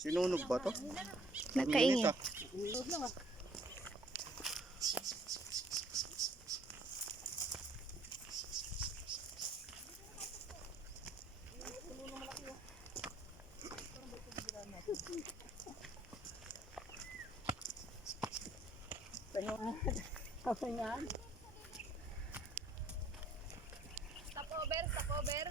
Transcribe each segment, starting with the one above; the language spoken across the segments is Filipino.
Sinunog ba to? Nagkaingin. Stop over.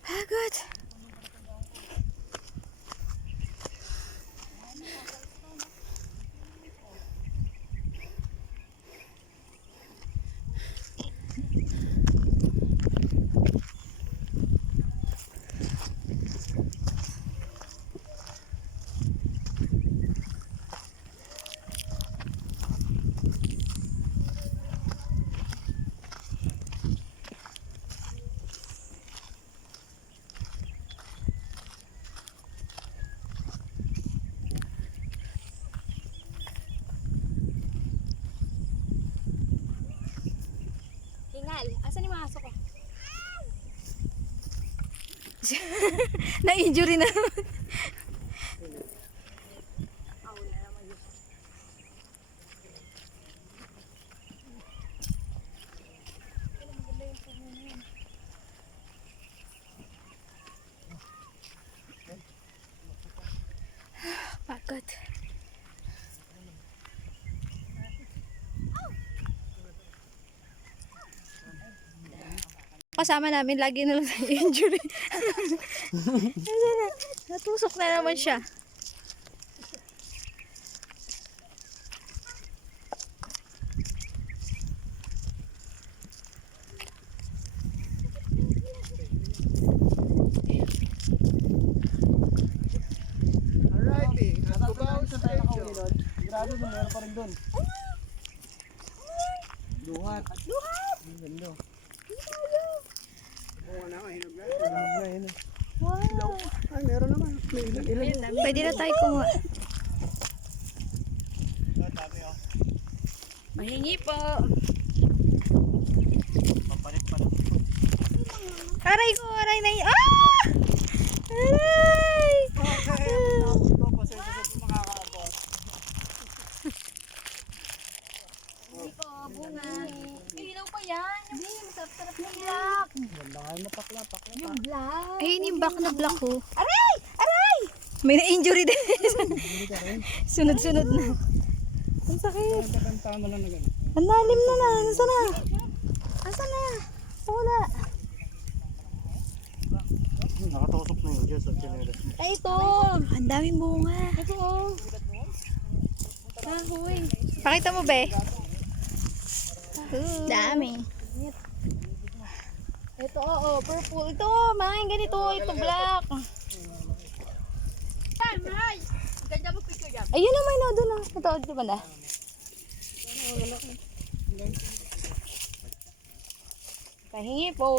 Pagod. Hingal. Asan yung mga aso ko? Na-injury na. Wala naman yun. Pagod. Kasama namin lagi na lang sa injury. Natusok na naman siya. Alrighty, at Cubao Station. Grabe mo, meron pa rin doon. Luhat. Luhat! Ang ganda. Oo na, hinog na. Hinog na, yun. Wow! Ay, meron naman. May ilan. Pwede na tayo kumuha. Mahingi po. Papalit-palit. Aray ko, aray na yun. Ah! Aray! Okay, pasensya sa makakaabot. Hindi po, bunga. Ilaw pa yan. Hindi, masarap-sarap na black. Ganda nga yung napakla. Yung black. Ayun yung back na black ko. Aray! Aray! May na-injury din. Sunod-sunod na. Ang sakit. Kakanta mo lang na gano'n. Ang lalim na na. Nasaan na? Nasaan na? Wala. Nakatusok na yun dyan sa chinelas mo. Ay, ito. Ang daming bunga. Ito, oh. Kahoy. Pakita mo, be. Dami. Ito, oo, purple. Ito, maing ganito. Ito, black. Ganda mo picture dyan. Ayun naman na doon. Ito, di ba na? Pahingi po.